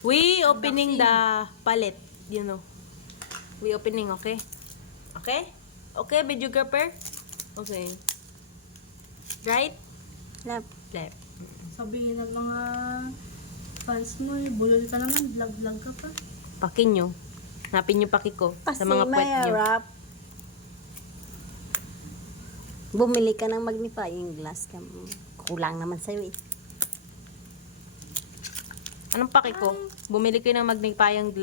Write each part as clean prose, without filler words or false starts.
We opening the palette, you know. We opening, okay? Okay? Okay, videographer? Okay. Right? Lap. Left. Sabihin ng mga fans mo, bulol ka naman, vlog-vlog ka pa. Paki nyo. Hanapin nyo paki ko Kasi sa mga puwet may nyo. wrap. Bumili ka ng magnifying glass. Kulang naman sa'yo eh. Anong paki ko? Bumili kayo ng magnifying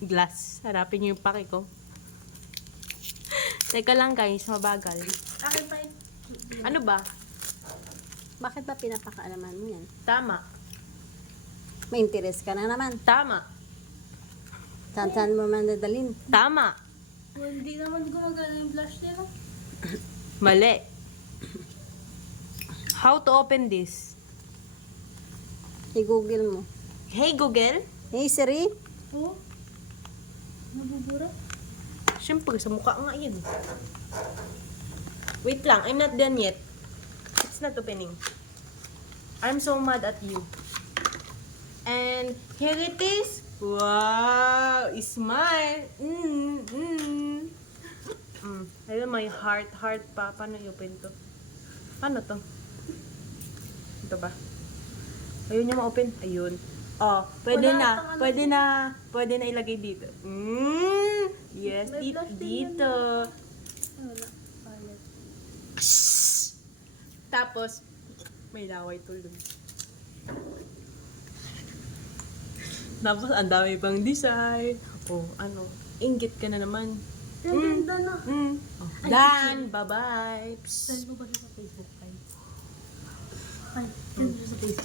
glass. Hanapin nyo yung paki ko. Teka lang guys, mabagal. Akin pa eh. Ano ba? Bakit ba pinapakaalaman mo yan? Tama. May interes ka na naman. Tama. Saan mo man dadalhin? Tama. Well, hindi naman gumagana yung blush nila. Mali. How to open this? I-google mo. Hey Google. Hey Siri, Oo. Nabubura. Siyempre, sa mukha nga yan. Wait lang, I'm not done yet. It's not opening. I'm so mad at you. And here it is. Wow! Smile! Ayun, may heart pa. Paano i-open to? Paano to? Ito ba? Ayun niya ma-open. Ayun. Oh, pwede Wala na. pang ano Pwede na. Pwede na ilagay dito. Yes, May blush din dito. Wala. Palit. Tapos, may laway tuloy. Tapos, ang dami pang design. Oh, ano, inggit ka na naman. Ang ganda na. Oh, done! Bye-bye! Send mo ba siya sa Facebook? Ay, send mo siya sa Facebook.